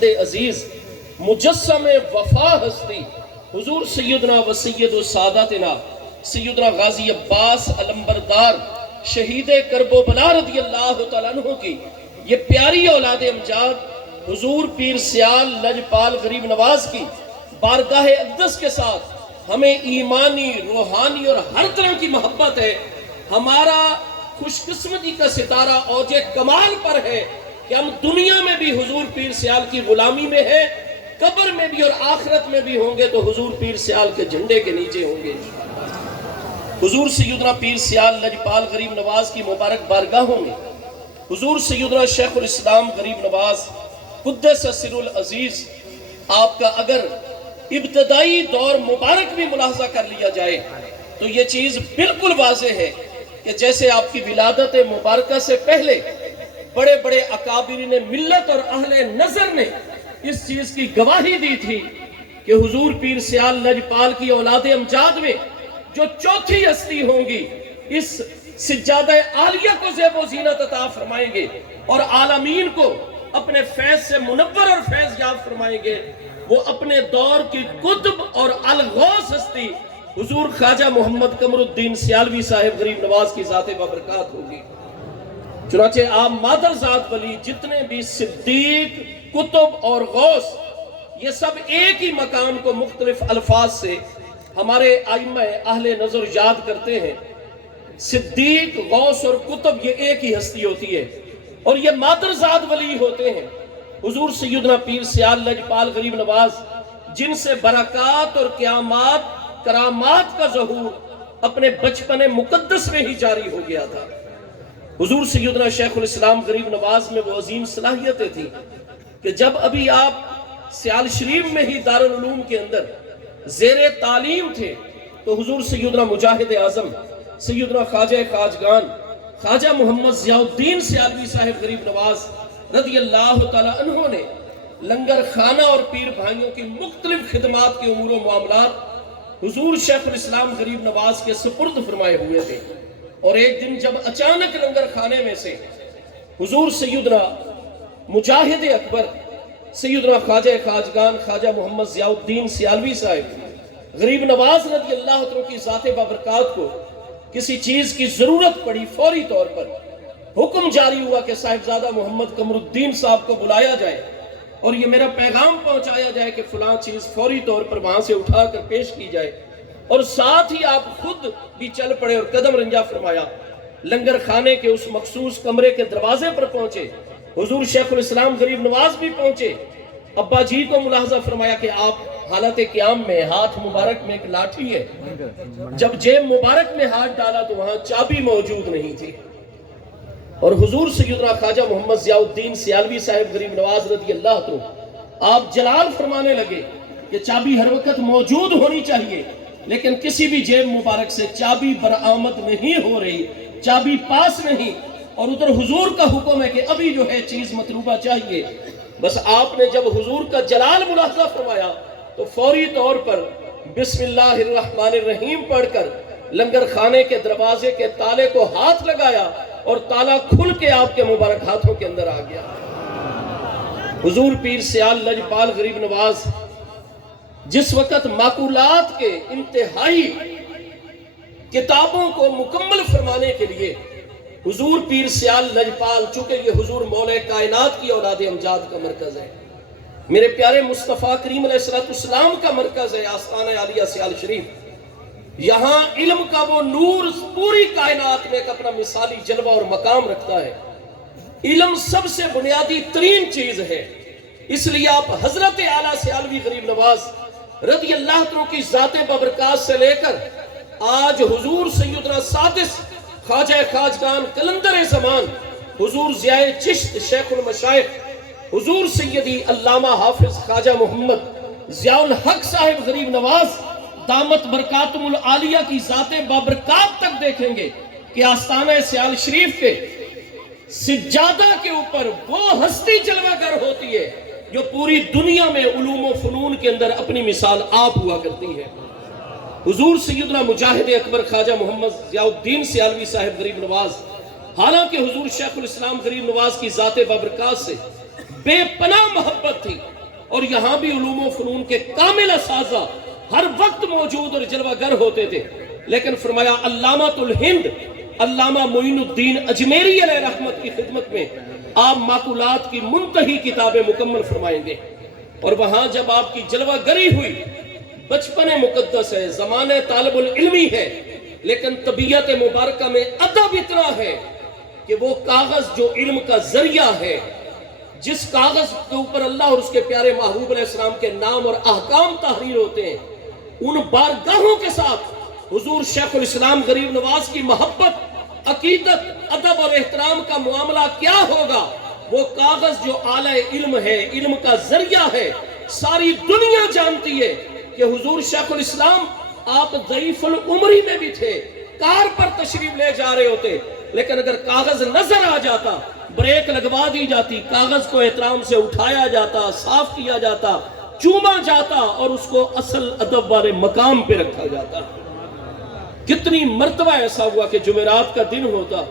فرزند عزیز مجسم وفا ہستی حضور سیدنا و سید و ساداتنا سیدنا غازی عباس علمبردار شہید کرب و بلا رضی اللہ تعالیٰ عنہ کی یہ پیاری اولاد امجاد حضور پیر سیال لجپال غریب نواز کی بارگاہ اقدس کے ساتھ ہمیں ایمانی روحانی اور ہر طرح کی محبت ہے. ہمارا خوش قسمتی کا ستارہ اوج کمال پر ہے کہ ہم دنیا میں بھی حضور پیر سیال کی غلامی میں ہیں، قبر میں بھی اور آخرت میں بھی ہوں گے تو حضور پیر سیال کے جھنڈے کے نیچے ہوں گے. حضور سیدنا پیر سیال لجپال غریب نواز کی مبارک بارگاہوں میں حضور سیدنا شیخ الاسلام غریب نواز قدس سر العزیز آپ کا اگر ابتدائی دور مبارک بھی ملاحظہ کر لیا جائے تو یہ چیز بالکل واضح ہے کہ جیسے آپ کی ولادت مبارکہ سے پہلے بڑے بڑے اکابرین ملت اور اہل نظر نے اس چیز کی گواہی دی تھی کہ حضور پیر سیال لجپال کی اولاد امجاد میں جو چوتھی ہستی ہوں گی اس سجادہ عالیہ کو زیب و زینت عطا فرمائیں گے اور عالمین کو اپنے فیض سے منور اور فیض یاب فرمائیں گے. وہ اپنے دور کی قطب اور الغوث ہستی حضور خواجہ محمد قمر الدین سیالوی صاحب غریب نواز کی ذات بابرکات ہوگی. چنانچہ آپ مادر ذات ولی جتنے بھی صدیق قطب اور غوث یہ سب ایک ہی مقام کو مختلف الفاظ سے ہمارے ائمہ اہل نظر یاد کرتے ہیں. صدیق غوث اور قطب یہ ایک ہی ہستی ہوتی ہے اور یہ مادر ذات ولی ہوتے ہیں. حضور سیدنا پیر سیال لجپال غریب نواز جن سے برکات اور قیامات کرامات کا ظہور اپنے بچپن مقدس میں ہی جاری ہو گیا تھا. حضور سیدنا شیخ الاسلام غریب نواز میں وہ عظیم صلاحیتیں تھیں کہ جب ابھی آپ سیال شریف میں ہی دارالعلوم کے اندر زیر تعلیم تھے تو حضور سیدنا مجاہد اعظم سیدنا خواجہ خواجگان خواجہ محمد ضیاء الدین سیالوی صاحب غریب نواز رضی اللہ تعالیٰ عنہ نے لنگر خانہ اور پیر بھائیوں کی مختلف خدمات کے امور و معاملات حضور شیخ الاسلام غریب نواز کے سپرد فرمائے ہوئے تھے. اور ایک دن جب اچانک لنگر خانے میں سے حضور سیدنا مجاہد اکبر سیدنا خواجہ خواجگان خواجہ محمد ضیاء الدین سیالوی صاحب غریب نواز رضی اللہ عنہ کی ذات بابرکات کو کسی چیز کی ضرورت پڑی، فوری طور پر حکم جاری ہوا کہ صاحبزادہ محمد قمر الدین صاحب کو بلایا جائے اور یہ میرا پیغام پہنچایا جائے کہ فلاں چیز فوری طور پر وہاں سے اٹھا کر پیش کی جائے. اور ساتھ ہی آپ خود بھی چل پڑے اور قدم رنجا فرمایا لنگر خانے کے اس مخصوص کمرے کے دروازے پر پہنچے. حضور شیخ الاسلام غریب نواز بھی پہنچے. ابا جی کو ملاحظہ فرمایا کہ آپ حالت قیام میں ہاتھ مبارک میں ایک لاٹھی ہے. جب جیب مبارک میں ہاتھ ڈالا تو وہاں چابی موجود نہیں تھی اور حضور سیدنا خواجہ محمد ضیاء الدین سیالوی صاحب غریب نواز رضی اللہ عنہ آپ جلال فرمانے لگے کہ چابی ہر وقت موجود ہونی چاہیے لیکن کسی بھی جیب مبارک سے چابی برآمد نہیں ہو رہی، چابی پاس نہیں. اور ادھر حضور کا حکم ہے کہ ابھی جو ہے چیز مطلوبہ چاہیے. بس آپ نے جب حضور کا جلال ملاحظہ فرمایا تو فوری طور پر بسم اللہ الرحمن الرحیم پڑھ کر لنگر خانے کے دروازے کے تالے کو ہاتھ لگایا اور تالا کھل کے آپ کے مبارک ہاتھوں کے اندر آ گیا. حضور پیر سیال لجپال غریب نواز جس وقت معقولات کے انتہائی کتابوں کو مکمل فرمانے کے لیے حضور پیر سیال لجپال چونکہ یہ حضور مولا کائنات کی اولاد امجاد کا مرکز ہے، میرے پیارے مصطفیٰ کریم علیہ السلام کا مرکز ہے آستانہ عالیہ سیال شریف. یہاں علم کا وہ نور پوری کائنات میں ایک اپنا مثالی جلوہ اور مقام رکھتا ہے. علم سب سے بنیادی ترین چیز ہے، اس لیے آپ حضرت اعلیٰ سیالوی غریب نواز رضی اللہ عنہ کی ذات بابرکات سے لے کر آج حضور سیدنا سادس خواجہ خواجگان قلندر زمان حضور ضیاء چشت شیخ المشائخ حضور سیدی علامہ حافظ خواجہ محمد ضیاء الحق صاحب غریب نواز دامت برکاتم العالیہ کی ذات بابرکات تک دیکھیں گے کہ آستانہ سیال شریف کے سجادہ کے اوپر وہ ہستی جلوہ گر ہوتی ہے جو پوری دنیا میں علوم و فنون کے اندر اپنی مثال آپ ہوا کرتی ہے. حضور سیدنا مجاہد اکبر خواجہ محمد ضیاء الدین سیالوی صاحب غریب نواز حالانکہ حضور شیخ الاسلام غریب نواز کی ذات بابرکات سے بے پناہ محبت تھی اور یہاں بھی علوم و فنون کے کامل اساتذہ ہر وقت موجود اور جلوہ گر ہوتے تھے، لیکن فرمایا علامۃ الہند علامہ معین الدین اجمیری علیہ رحمت کی خدمت میں آپ معقولات کی منتہی کتابیں مکمل فرمائیں گے، اور وہاں جب آپ کی جلوہ گری ہوئی، بچپن مقدس ہے، زمانہ طالب العلمی ہے، لیکن طبیعت مبارکہ میں ادب اتنا ہے کہ وہ کاغذ جو علم کا ذریعہ ہے، جس کاغذ کے اوپر اللہ اور اس کے پیارے محبوب علیہ السلام کے نام اور احکام تحریر ہوتے ہیں، ان بارگاہوں کے ساتھ حضور شیخ الاسلام غریب نواز کی محبت، عقیدت، ادب اور احترام کا معاملہ کیا ہوگا؟ وہ کاغذ جو اعلی علم ہے، علم کا ذریعہ ہے، ساری دنیا جانتی ہے کہ حضور شیخ الاسلام آپ ضعیف العمری میں بھی تھے، کار پر تشریف لے جا رہے ہوتے، لیکن اگر کاغذ نظر آ جاتا، بریک لگوا دی جاتی، کاغذ کو احترام سے اٹھایا جاتا، صاف کیا جاتا، چوما جاتا اور اس کو اصل ادب والے مقام پہ رکھا جاتا۔ کتنی مرتبہ ایسا ہوا کہ جمعرات کا دن ہوتا،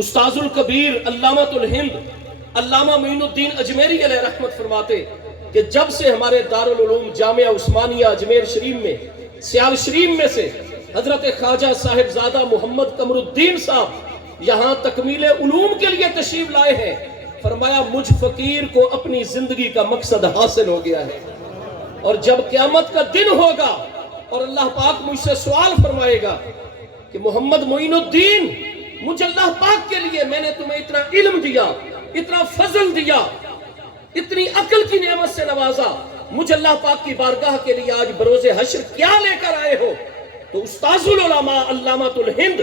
استاذ الکبیر علامۃ الہند علامہ معین الدین اجمیری علیہ رحمت فرماتے کہ جب سے ہمارے دارالعلوم جامعہ عثمانیہ اجمیر شریف میں سیال شریف میں سے حضرت خواجہ صاحب زادہ محمد قمر الدین صاحب یہاں تکمیل علوم کے لیے تشریف لائے ہیں، فرمایا مجھ فقیر کو اپنی زندگی کا مقصد حاصل ہو گیا ہے، اور جب قیامت کا دن ہوگا اور اللہ پاک مجھ سے سوال فرمائے گا کہ محمد معین الدین، مجھ اللہ پاک کے لیے میں نے تمہیں اتنا علم دیا، اتنا فضل دیا، اتنی عقل کی نعمت سے نوازا، مجھ اللہ پاک کی بارگاہ کے لیے آج بروز حشر کیا لے کر آئے ہو؟ تو استاذ العلماء علامۃ الہند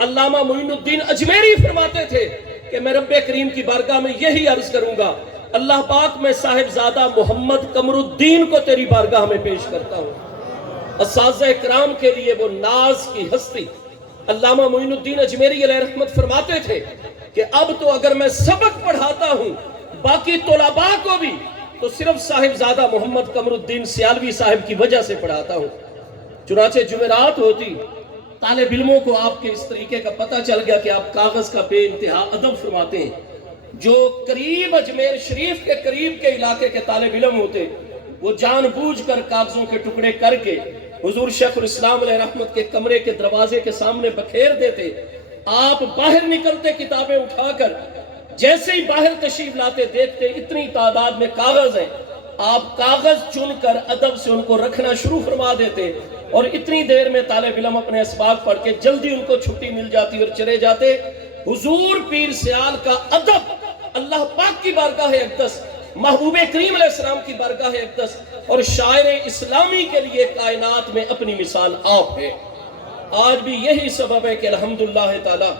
علامہ معین الدین اجمیری فرماتے تھے کہ میں رب کریم کی بارگاہ میں یہی عرض کروں گا، اللہ پاک میں صاحب زادہ محمد قمر الدین کو تیری بارگاہ میں پیش کرتا ہوں۔ اساتذہ کرام کے لیے وہ ناز کی ہستی علامہ معین الدین اجمیری علیہ رحمت فرماتے تھے کہ اب تو اگر میں سبق پڑھاتا ہوں باقی طلباء کو بھی تو صرف صاحب زادہ محمد قمر الدین سیالوی صاحب کی وجہ سے پڑھاتا ہوں۔ چنانچہ جمعرات ہوتی، طالب علموں کو آپ کے اس طریقے کا پتہ چل گیا کہ آپ کاغذ کا بے انتہا ادب فرماتے ہیں۔ جو قریب اجمیر شریف کے قریب کے علاقے کے طالب علم ہوتے، وہ جان بوجھ کر کاغذوں کے ٹکڑے کر کے حضور شیخ الاسلام علیہ رحمت کے کمرے کے دروازے کے سامنے بکھیر دیتے۔ آپ باہر نکلتے کتابیں اٹھا کر، جیسے ہی باہر تشریف لاتے دیکھتے اتنی تعداد میں کاغذ ہیں، آپ کاغذ چن کر ادب سے ان کو رکھنا شروع فرما دیتے، اور اتنی دیر میں طالب علم اپنے اسباق پڑھ کے جلدی ان کو چھٹی مل جاتی اور چلے جاتے۔ حضور پیر سیال کا ادب اللہ پاک کی بارگاہ اقدس، محبوب کریم علیہ السلام کی بارگاہ اقدس اور شاعر اسلامی کے لیے کائنات میں اپنی مثال آپ ہے۔ آج بھی یہی سبب ہے کہ الحمدللہ تعالی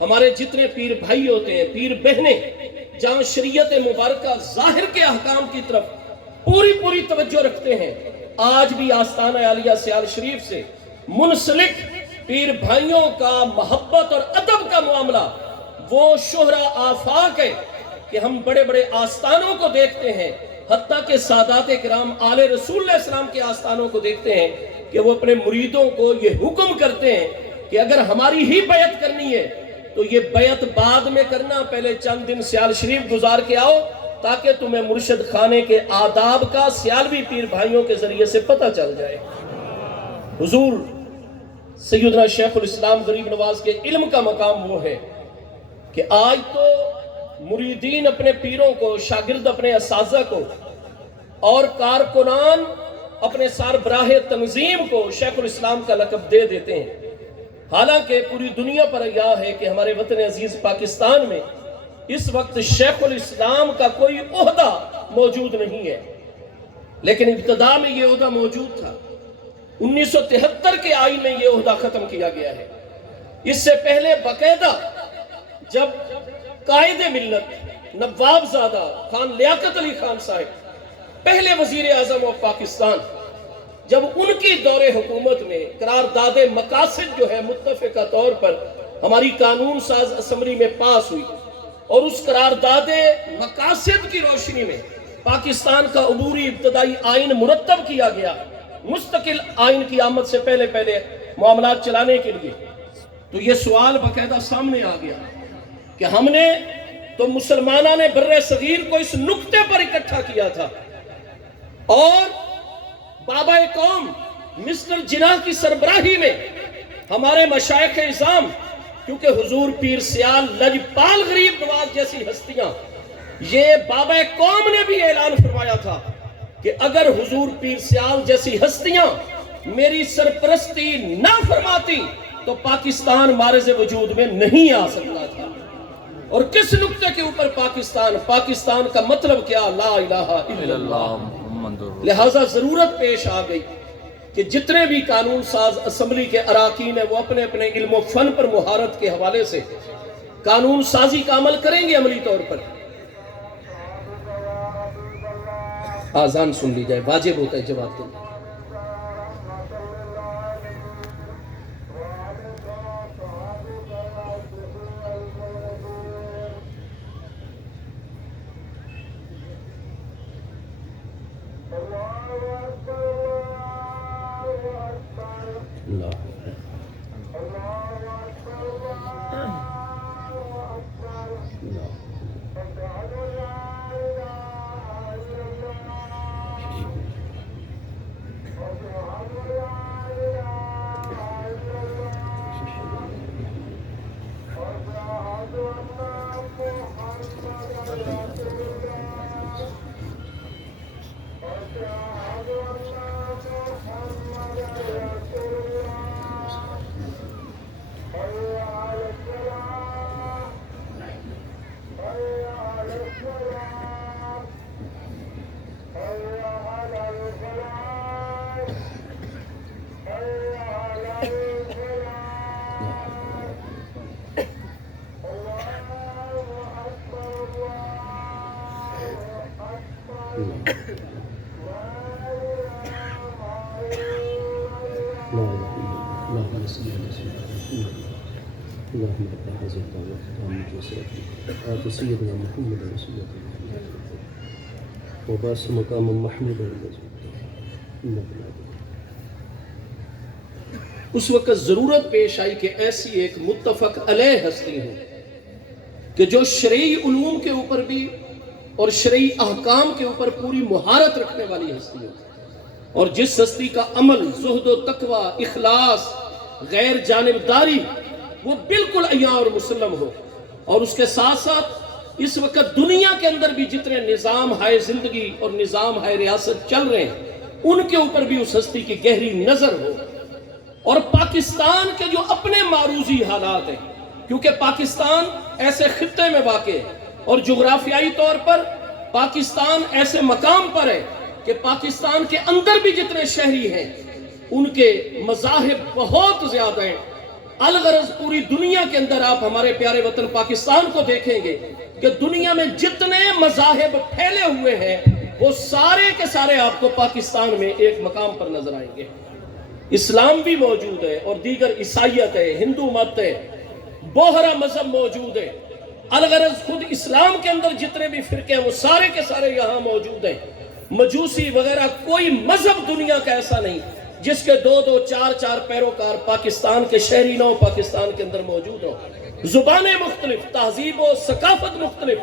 ہمارے جتنے پیر بھائی ہوتے ہیں، پیر بہنیں، جہاں شریعت مبارکہ ظاہر کے احکام کی طرف پوری توجہ رکھتے ہیں، آج بھی آستانہ عالیہ سیال شریف سے منسلک پیر بھائیوں کا محبت اور ادب کا معاملہ وہ شہرہ آفاق ہے کہ ہم بڑے بڑے آستانوں کو دیکھتے ہیں، حتیٰ کہ سادات کرام آل رسول علیہ السلام کے آستانوں کو دیکھتے ہیں کہ وہ اپنے مریدوں کو یہ حکم کرتے ہیں کہ اگر ہماری ہی بیعت کرنی ہے تو یہ بیعت بعد میں کرنا، پہلے چند دن سیال شریف گزار کے آؤ تاکہ تمہیں مرشد خانے کے آداب کا سیالوی پیر بھائیوں کے ذریعے سے پتہ چل جائے۔ حضور سیدنا شیخ الاسلام غریب نواز کے علم کا مقام وہ ہے کہ آج تو مریدین اپنے پیروں کو، شاگرد اپنے اساتذہ کو، اور کارکنان اپنے سربراہ تنظیم کو شیخ الاسلام کا لقب دے دیتے ہیں، حالانکہ پوری دنیا پر یہ ہے کہ ہمارے وطن عزیز پاکستان میں اس وقت شیخ الاسلام کا کوئی عہدہ موجود نہیں ہے، لیکن ابتدا میں یہ عہدہ موجود تھا۔ 1973 کے آئین میں یہ عہدہ ختم کیا گیا ہے۔ اس سے پہلے باقاعدہ جب قائد ملت نواب زادہ خان لیاقت علی خان صاحب پہلے وزیر اعظم آف پاکستان، جب ان کی دور حکومت میں قرارداد مقاصد جو ہے متفقہ طور پر ہماری قانون ساز اسمبلی میں پاس ہوئی، اور اس قرارداد مقاصد کی روشنی میں پاکستان کا عبوری ابتدائی آئین مرتب کیا گیا، مستقل آئین کی آمد سے پہلے معاملات چلانے کے لیے، تو یہ سوال باقاعدہ سامنے آ گیا کہ ہم نے تو مسلمانوں نے بر صغیر کو اس نقطے پر اکٹھا کیا تھا اور بابا قوم مسٹر جناح کی سربراہی میں ہمارے مشائخ اعظام، کیونکہ حضور پیر سیال لجپال غریب نواز جیسی ہستیاں، یہ بابا قوم نے بھی اعلان فرمایا تھا کہ اگر حضور پیر سیال جیسی ہستیاں میری سرپرستی نہ فرماتی تو پاکستان معرض وجود میں نہیں آ سکتا تھا۔ اور کس نقطے کے اوپر پاکستان کا مطلب کیا؟ لا الہ الا اللہ۔ لہٰذا ضرورت پیش آ گئی کہ جتنے بھی قانون ساز اسمبلی کے اراکین ہیں وہ اپنے اپنے علم و فن پر مہارت کے حوالے سے قانون سازی کا عمل کریں گے عملی طور پر۔ آذان سن لی جائے، واجب ہوتا ہے جواب دینا۔ سيدنا محمد رسول الله وباس مقام محمود۔ اس وقت ضرورت پیش آئی کہ ایسی ایک متفق علیہ ہستی ہو کہ جو شرعی علوم کے اوپر بھی اور شرعی احکام کے اوپر پوری مہارت رکھنے والی ہستی ہو، اور جس ہستی کا عمل، زہد و تقوی، اخلاص، غیر جانبداری وہ بالکل عیاں اور مسلم ہو۔ اور اس کے ساتھ ساتھ اس وقت دنیا کے اندر بھی جتنے نظام ہائے زندگی اور نظام ہائے ریاست چل رہے ہیں ان کے اوپر بھی اس ہستی کی گہری نظر ہو۔ اور پاکستان کے جو اپنے معروضی حالات ہیں، کیونکہ پاکستان ایسے خطے میں واقع ہے اور جغرافیائی طور پر پاکستان ایسے مقام پر ہے کہ پاکستان کے اندر بھی جتنے شہری ہیں ان کے مذاہب بہت زیادہ ہیں۔ الغرض پوری دنیا کے اندر آپ ہمارے پیارے وطن پاکستان کو دیکھیں گے کہ دنیا میں جتنے مذاہب پھیلے ہوئے ہیں وہ سارے کے سارے آپ کو پاکستان میں ایک مقام پر نظر آئیں گے۔ اسلام بھی موجود ہے اور دیگر عیسائیت ہے، ہندو مت ہے، بوہرا مذہب موجود ہے۔ الغرض خود اسلام کے اندر جتنے بھی فرقے ہیں وہ سارے کے سارے یہاں موجود ہیں۔ مجوسی وغیرہ کوئی مذہب دنیا کا ایسا نہیں جس کے دو دو چار چار پیروکار پاکستان کے شہری نہ ہو، پاکستان کے اندر موجود ہو۔ زبانیں مختلف، تہذیب و ثقافت مختلف،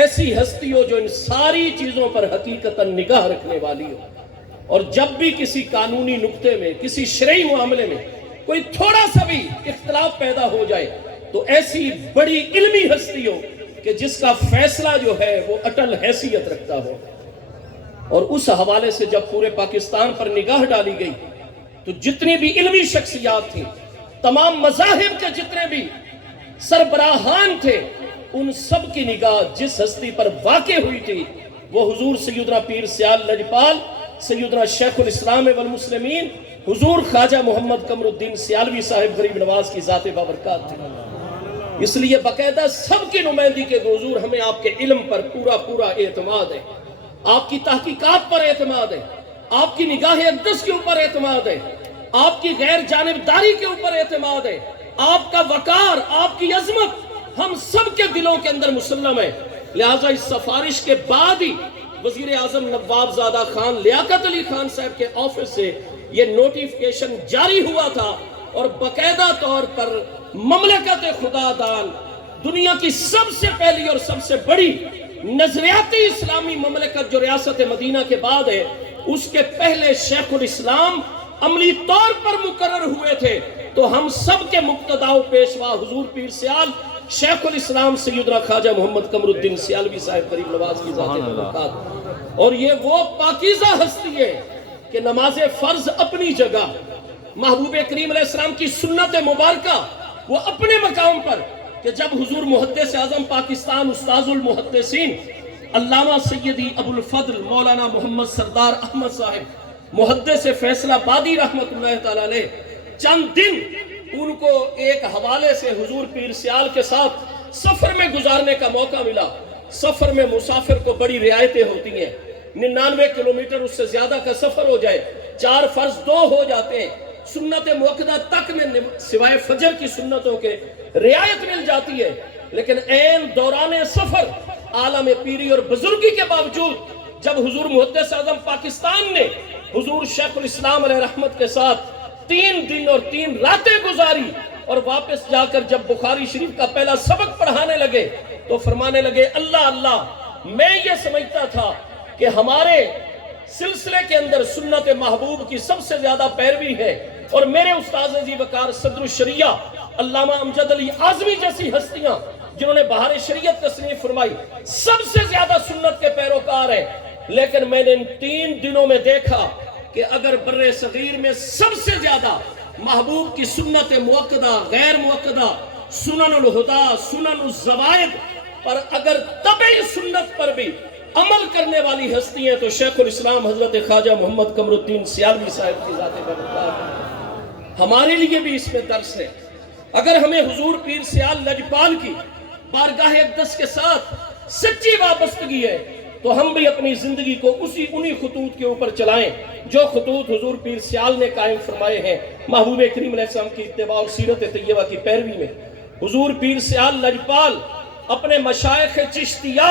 ایسی ہستی ہو جو ان ساری چیزوں پر حقیقتاً نگاہ رکھنے والی ہو۔ اور جب بھی کسی قانونی نقطے میں، کسی شرعی معاملے میں کوئی تھوڑا سا بھی اختلاف پیدا ہو جائے تو ایسی بڑی علمی ہستی ہو کہ جس کا فیصلہ جو ہے وہ اٹل حیثیت رکھتا ہو۔ اور اس حوالے سے جب پورے پاکستان پر نگاہ ڈالی گئی تو جتنی بھی علمی شخصیات تھیں، تمام مذاہب کے جتنے بھی سربراہان تھے، ان سب کی نگاہ جس ہستی پر واقع ہوئی تھی وہ حضور سیدنا پیر سیال لجپال، سیدنا شیخ الاسلام والمسلمین حضور خواجہ محمد قمر الدین سیالوی صاحب غریب نواز کی ذات بابرکات تھی۔ اس لیے باقاعدہ سب کی نمائندگی کے حضور ہمیں آپ کے علم پر پورا اعتماد ہے، آپ کی تحقیقات پر اعتماد ہے، آپ کی نگاہ اقدس کے اوپر اعتماد ہے، آپ کی غیر جانبداری کے اوپر اعتماد ہے، آپ کا وقار، آپ کی عظمت ہم سب کے دلوں کے اندر مسلم ہے۔ لہٰذا اس سفارش کے بعد ہی وزیر اعظم نواب زادہ خان لیاقت علی خان صاحب کے آفس سے یہ نوٹیفکیشن جاری ہوا تھا، اور باقاعدہ طور پر مملکت خدا دان، دنیا کی سب سے پہلی اور سب سے بڑی نظریاتی اسلامی مملکت جو ریاست مدینہ کے بعد ہے، اس کے پہلے شیخ الاسلام عملی طور پر مقرر ہوئے تھے، تو ہم سب کے مقتدا و پیشوا حضور پیر سیال شیخ الاسلام سیدنا خواجہ محمد قمر الدین سیالوی صاحب غریب نواز کی ذات برکات۔ اور یہ وہ پاکیزہ ہستی ہے کہ نماز فرض اپنی جگہ، محبوب کریم علیہ السلام کی سنت مبارکہ وہ اپنے مقام پر، کہ جب حضور محدث اعظم پاکستان استاذ المحدثین علامہ سیدی ابو الفضل مولانا محمد سردار احمد صاحب محدث فیصلہ بادی رحمت اللہ تعالیٰ علیہ چند دن ان کو ایک حوالے سے حضور پیر سیال کے ساتھ سفر میں گزارنے کا موقع ملا۔ سفر میں مسافر کو بڑی رعایتیں ہوتی ہیں، 99 کلومیٹر اس سے زیادہ کا سفر ہو جائے، 4 فرض 2 ہو جاتے ہیں، سنت موقدہ تک میں سوائے فجر کی سنتوں کے رعایت مل جاتی ہے، لیکن عین دوران سفر عالم پیری اور بزرگی کے باوجود جب حضور محدث اعظم پاکستان نے حضور شیخ الاسلام علیہ رحمت کے ساتھ 3 دن اور 3 راتیں گزاری اور واپس جا کر جب بخاری شریف کا پہلا سبق پڑھانے لگے تو فرمانے لگے اللہ اللہ، میں یہ سمجھتا تھا کہ ہمارے سلسلے کے اندر سنت محبوب کی سب سے زیادہ پیروی ہے، اور میرے استاذ عزیز وقار صدر الشریعہ علامہ امجد علی اعظمی جیسی ہستیاں جنہوں نے بہار شریعت تصنیف فرمائی سب سے زیادہ سنت کے پیروکار ہیں، لیکن میں نے ان 3 دنوں میں دیکھا کہ اگر بر صغیر میں سب سے زیادہ محبوب کی سنت موقدہ غیر موقدہ سنن الہدا سنن الزوائد پر اگر تبع سنت پر بھی عمل کرنے والی ہستی ہیں تو شیخ الاسلام حضرت خواجہ محمد قمر الدین سیالوی صاحب کی ذات برکات۔ ہمارے لیے بھی اس میں درس ہے۔ اگر ہمیں حضور پیر سیال لجپال کی بارگاہ اقدس کے ساتھ سچی وابستگی ہے تو ہم بھی اپنی زندگی کو انہی خطوط کے اوپر چلائیں جو خطوط حضور پیر سیال نے قائم فرمائے ہیں محبوب کریم علیہ السلام کی اتباع اور سیرت طیبہ کی پیروی میں۔ حضور پیر سیال لجپال اپنے مشائخ چشتیہ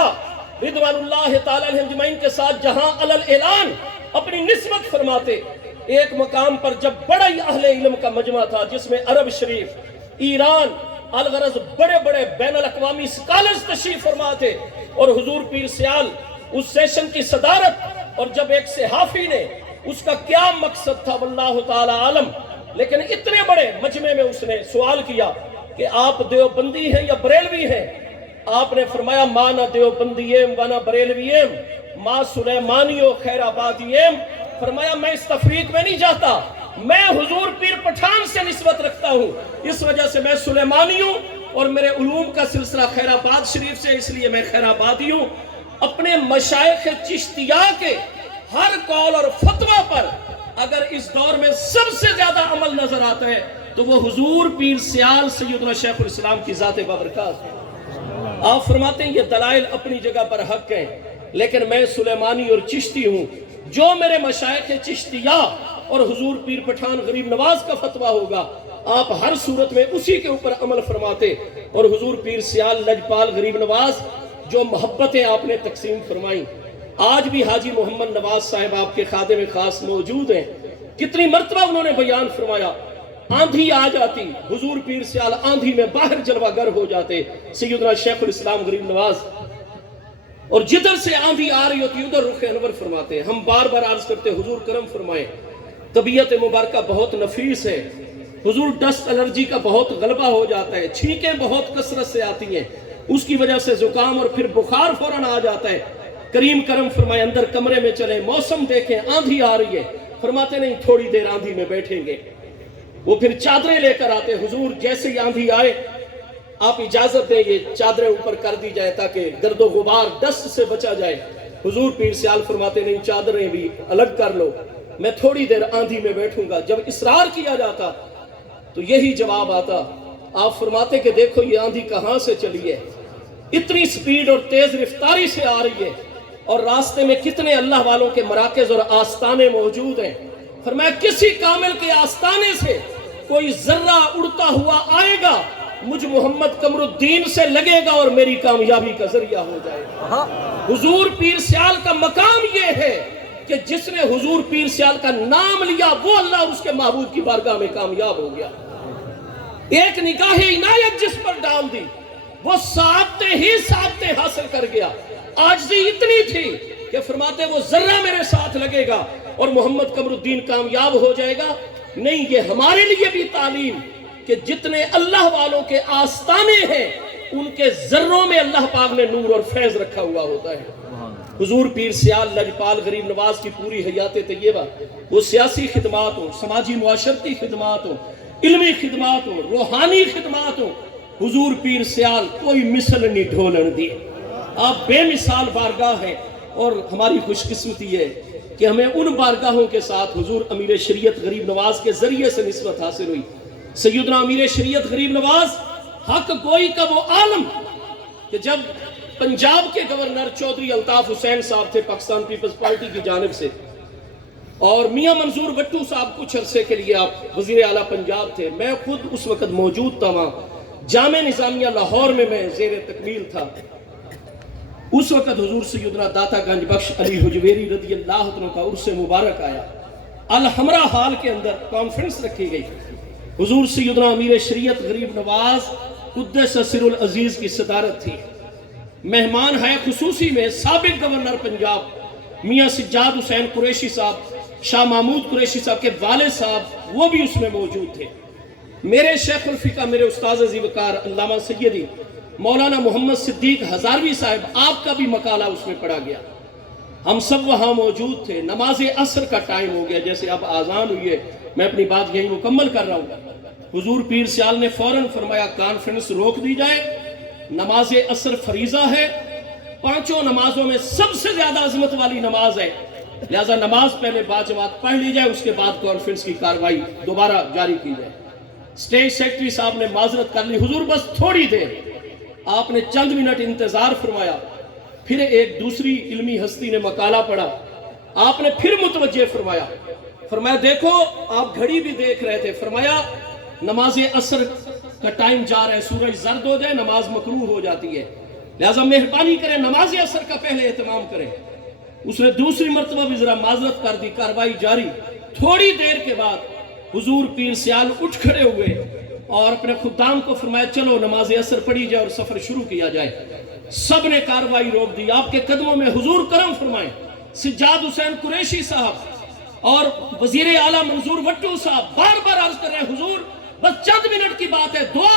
رضوان اللہ تعالی علیہ اجمعین کے ساتھ جہاں علل اعلان اپنی نسبت فرماتے، ایک مقام پر جب بڑا ہی اہل علم کا مجمع تھا جس میں عرب شریف، ایران، الغرض بڑے بڑے بین الاقوامی سکالرز تشریف فرما تھے، اور حضور پیر سیال اس سیشن کی صدارت، اور جب ایک صحافی نے اس کا کیا مقصد تھا واللہ تعالی عالم، لیکن اتنے بڑے مجمع میں اس نے سوال کیا کہ آپ دیوبندی ہیں یا بریلوی ہیں؟ آپ نے فرمایا ما نہ دیوبندیم وانا بریلویم ما سلیمانیو خیر آبادیم۔ فرمایا میں اس تفریق میں نہیں جاتا، میں حضور پیر پٹھان سے نسبت رکھتا ہوں، اس وجہ سے میں سلیمانی ہوں، اور میرے علوم کا سلسلہ خیر آباد شریف سے، اس لیے میں خیر آبادی ہوں۔ اپنے مشائخ چشتیہ کے ہر قول اور فتوہ پر اگر اس دور میں سب سے زیادہ عمل نظر آتا ہے تو وہ حضور پیر سیال سیدنا شیخ الاسلام کی ذات بابرکات ہے۔ آپ فرماتے ہیں یہ دلائل اپنی جگہ پر حق ہیں، لیکن میں سلیمانی اور چشتی ہوں، جو میرے مشائخ چشتیہ اور حضور پیر پٹھان غریب نواز کا فتویٰ ہوگا آپ ہر صورت میں اسی کے اوپر عمل فرماتے، اور حضور پیر سیال لجپال غریب نواز جو محبتیں آپ نے تقسیم فرمائیں، آج بھی حاجی محمد نواز صاحب آپ کے خادم خاص موجود ہیں، کتنی مرتبہ انہوں نے بیان فرمایا، آندھی آ جاتی حضور پیر سیال آندھی میں باہر جلوہ گر ہو جاتے سیدنا شیخ الاسلام غریب نواز، اور جدھر سے آندھی آ رہی ہوتی ادھر رخ انور فرماتے ہیں۔ ہم بار بار عرض کرتے حضور کرم فرمائیں، طبیعت مبارکہ بہت نفیس ہے، حضور ڈسٹ الرجی کا بہت غلبہ ہو جاتا ہے، چھینکیں بہت کثرت سے آتی ہیں، اس کی وجہ سے زکام اور پھر بخار فوراً آ جاتا ہے۔ کریم کرم فرمائے اندر کمرے میں چلیں، موسم دیکھیں، آندھی آ رہی ہے، فرماتے نہیں تھوڑی دیر آندھی میں بیٹھیں گے، وہ پھر چادریں لے کر آتے، حضور جیسے ہی آندھی آئے آپ اجازت دیں یہ چادریں اوپر کر دی جائے تاکہ گرد و غبار ڈسٹ سے بچا جائے۔ حضور پیر سیال فرماتے نہیں چادریں بھی الگ کر لو، میں تھوڑی دیر آندھی میں بیٹھوں گا۔ جب اصرار کیا جاتا تو یہی جواب آتا، آپ فرماتے کہ دیکھو یہ آندھی کہاں سے چلی ہے، اتنی سپیڈ اور تیز رفتاری سے آ رہی ہے، اور راستے میں کتنے اللہ والوں کے مراکز اور آستانے موجود ہیں۔ فرمایا کسی کامل کے آستانے سے کوئی ذرہ اڑتا ہوا آئے گا، مجھ محمد قمر الدین سے لگے گا اور میری کامیابی کا ذریعہ ہو جائے گا۔ حضور پیر سیال کا مقام یہ ہے کہ جس نے حضور پیر سیال کا نام لیا وہ اللہ اس کے محبوب کی بارگاہ میں کامیاب ہو گیا۔ ایک نگاہ عنایت جس پر ڈال دی وہ سابتے ہی سابتے حاصل کر گیا۔ عاجزی اتنی تھی کہ فرماتے وہ ذرہ میرے ساتھ لگے گا اور محمد قمر الدین کامیاب ہو جائے گا. نہیں، یہ ہمارے لیے بھی تعلیم کہ جتنے اللہ والوں کے آستانے ہیں ان کے ذروں میں اللہ پاک نے نور اور فیض رکھا ہوا ہوتا ہے. حضور پیر سیال لجپال غریب نواز کی پوری حیات طیبہ، وہ سیاسی خدمات ہوں، سماجی معاشرتی خدمات ہوں، علمی خدمات ہوں، روحانی خدمات ہوں، حضور پیر سیال کوئی مثل نہیں ڈھولن دی. آپ بے مثال بارگاہ ہیں اور ہماری خوش قسمتی ہے کہ ہمیں ان بارگاہوں کے ساتھ حضور امیر شریعت غریب نواز کے ذریعے سے نسبت حاصل ہوئی. سیدنا امیر شریعت غریب نواز حق گوئی کا وہ عالم کہ جب پنجاب کے گورنر چودھری الطاف حسین صاحب تھے پاکستان پیپلز پارٹی کی جانب سے، اور میاں منظور بٹو صاحب کچھ عرصے کے لیے آپ وزیر اعلیٰ پنجاب تھے، میں خود اس وقت موجود تھا وہاں جامعہ نظامیہ لاہور میں زیر تکمیل تھا. اس وقت حضور سیدنا داتا گنج بخش علی حجویری رضی اللہ عنہ کا عرس مبارک آیا. الحمرہ ہال کے اندر کانفرنس رکھی گئی. حضور سیدنا امیر شریعت غریب نواز قدس سر العزیز کی صدارت تھی. مہمان ہے خصوصی میں سابق گورنر پنجاب میاں سجاد حسین قریشی صاحب، شاہ محمود قریشی صاحب کے والد صاحب، وہ بھی اس میں موجود تھے. میرے شیخ الفقہ، میرے استاذ عزیز وقار علامہ سیدی مولانا محمد صدیق ہزاروی صاحب، آپ کا بھی مقالہ اس میں پڑھا گیا. ہم سب وہاں موجود تھے. نماز عصر کا ٹائم ہو گیا، جیسے اب آذان ہوئی ہے، میں اپنی بات یہی مکمل کر رہا ہوں. حضور پیر سیال نے فوراً فرمایا کانفرنس روک دی جائے، نماز عصر فریضہ ہے، پانچوں نمازوں میں سب سے زیادہ عظمت والی نماز ہے، لہذا نماز پہلے باجماعت پڑھ لی جائے، اس کے بعد کانفرنس کی کاروائی دوبارہ جاری کی جائے. اسٹیج سیکرٹری صاحب نے معذرت کر لی، حضور بس تھوڑی دیر. آپ نے چند منٹ انتظار فرمایا. پھر ایک دوسری علمی ہستی نے مقالہ پڑھا. آپ نے پھر متوجہ فرمایا دیکھو، آپ گھڑی بھی دیکھ رہے تھے. فرمایا نماز عصر کا ٹائم جا رہا ہے، سورج زرد ہو جائے نماز مکروہ ہو جاتی ہے، لہذا مہربانی کریں نماز عصر کا پہلے اہتمام کریں. اس نے دوسری مرتبہ بھی ذرا معذرت کر دی، کاروائی جاری. تھوڑی دیر کے بعد حضور پیر سیال اٹھ کھڑے ہوئے اور اپنے خدام کو فرمایا چلو نماز عصر پڑھی جائے اور سفر شروع کیا جائے. سب نے کاروائی روک دی. آپ کے قدموں میں حضور کرم فرمائیں. سجاد حسین قریشی صاحب اور وزیر اعلیٰ منظور بٹو صاحب بار بار عرض کر رہے ہیں حضور بس چند منٹ کی بات ہے، دعا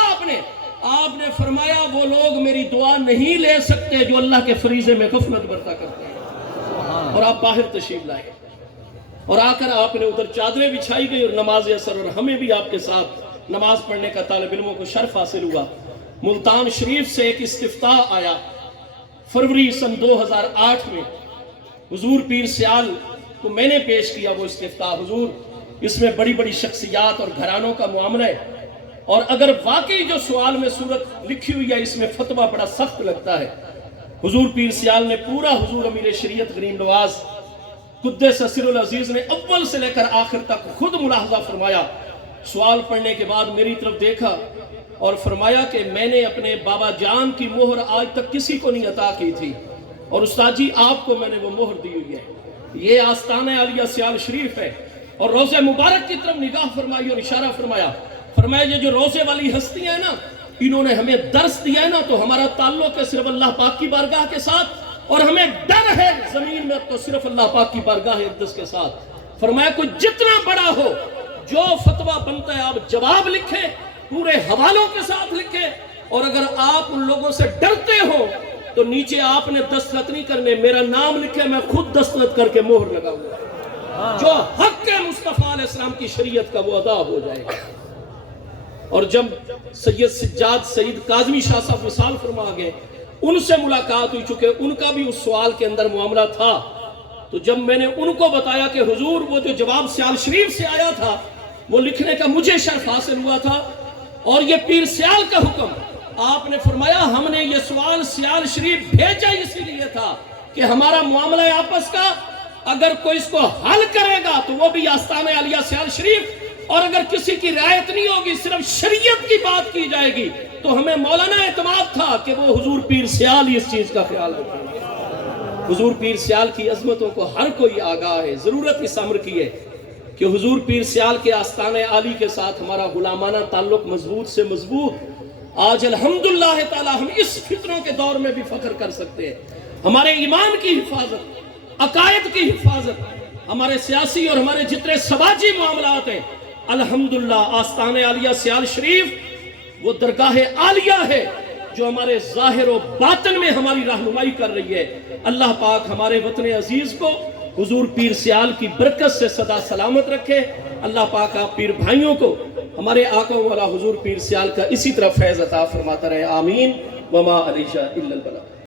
آپ نے فرمایا وہ لوگ میری دعا نہیں لے سکتے جو اللہ کے فریضے میں غفلت برتا کرتے ہیں. اور آپ باہر تشریف لائے اور آ کر آپ نے ادھر چادریں بچھائی گئی اور نماز عصر، اور ہمیں بھی آپ کے ساتھ نماز پڑھنے کا طالب علموں کو شرف حاصل ہوا. ملتان شریف سے ایک استفتاء آیا فروری سن 2008 میں. حضور پیر سیال کو میں نے پیش کیا وہ استفتاء. حضور اس میں بڑی بڑی شخصیات اور گھرانوں کا معاملہ ہے، اور اگر واقعی جو سوال میں صورت لکھی ہوئی ہے اس میں فتویٰ بڑا سخت لگتا ہے. حضور پیر سیال نے پورا حضور امیر شریعت غریب نواز قدس سر العزیز نے اول سے لے کر آخر تک خود ملاحظہ فرمایا. سوال پڑھنے کے بعد میری طرف دیکھا اور فرمایا کہ میں نے اپنے بابا جان کی مہر آج تک کسی کو نہیں عطا کی تھی، اور استاد جی آپ کو میں نے وہ مہر دی ہوئی ہے. یہ آستانہ عالیہ سیال شریف ہے، اور روزے مبارک کی طرف نگاہ فرمائی اور اشارہ فرمایا یہ جو روزے والی ہستیاں ہیں نا، انہوں نے ہمیں درس دیا ہے نا، تو ہمارا تعلق ہے صرف اللہ پاک کی بارگاہ کے ساتھ، اور ہمیں ڈر ہے زمین میں تو صرف اللہ پاک کی بارگاہ اقدس کے ساتھ. فرمایا کوئی جتنا بڑا ہو، جو فتویٰ بنتا ہے آپ جواب لکھیں، پورے حوالوں کے ساتھ لکھیں، اور اگر آپ ان لوگوں سے ڈرتے ہو تو نیچے آپ نے دستخط نہیں کرنے، میرا نام لکھے، میں خود دستخط کر کے مہر لگاؤں گا. جو حق مصطفیٰ علیہ السلام کی شریعت کا وہ ادا ہو جائے گا. اور جب سید سجاد سعید کاظمی شاہ صاحب وصال فرما گئے، ان سے ملاقات ہوئی، چونکہ ان کا بھی اس سوال کے اندر معاملہ تھا، تو جب میں نے ان کو بتایا کہ حضور وہ جو جواب سیال شریف سے آیا تھا وہ لکھنے کا مجھے شرف حاصل ہوا تھا، اور یہ پیر سیال کا حکم، آپ نے فرمایا ہم نے یہ سوال سیال شریف بھیجا اسی لیے تھا کہ ہمارا معاملہ آپس کا اگر کوئی اس کو حل کرے گا تو وہ بھی آستانہ عالیہ سیال شریف، اور اگر کسی کی رعایت نہیں ہوگی صرف شریعت کی بات کی جائے گی تو ہمیں مولانا اعتماد تھا کہ وہ حضور پیر سیال ہی اس چیز کا خیال رکھیں گے. حضور پیر سیال کی عظمتوں کو ہر کوئی آگاہ ہے. ضرورت اس امر کی ہے کہ حضور پیر سیال کے آستانہ عالی کے ساتھ ہمارا غلامانہ تعلق مضبوط سے مضبوط. آج الحمدللہ تعالی ہم اس فتنوں کے دور میں بھی فخر کر سکتے ہیں. ہمارے ایمان کی حفاظت، عقائد کی حفاظت، ہمارے سیاسی اور ہمارے جتنے سماجی معاملات ہیں، الحمدللہ آستان عالیہ سیال شریف وہ درگاہ عالیہ ہے جو ہمارے ظاہر و باطن میں ہماری رہنمائی کر رہی ہے۔ اللہ پاک ہمارے وطن عزیز کو حضور پیر سیال کی برکت سے سدا سلامت رکھے۔ اللہ پاک آپ پیر بھائیوں کو ہمارے آقا والا حضور پیر سیال کا اسی طرح فیض عطا فرماتا رہے، آمین۔ وما علیہ الا البلاغ۔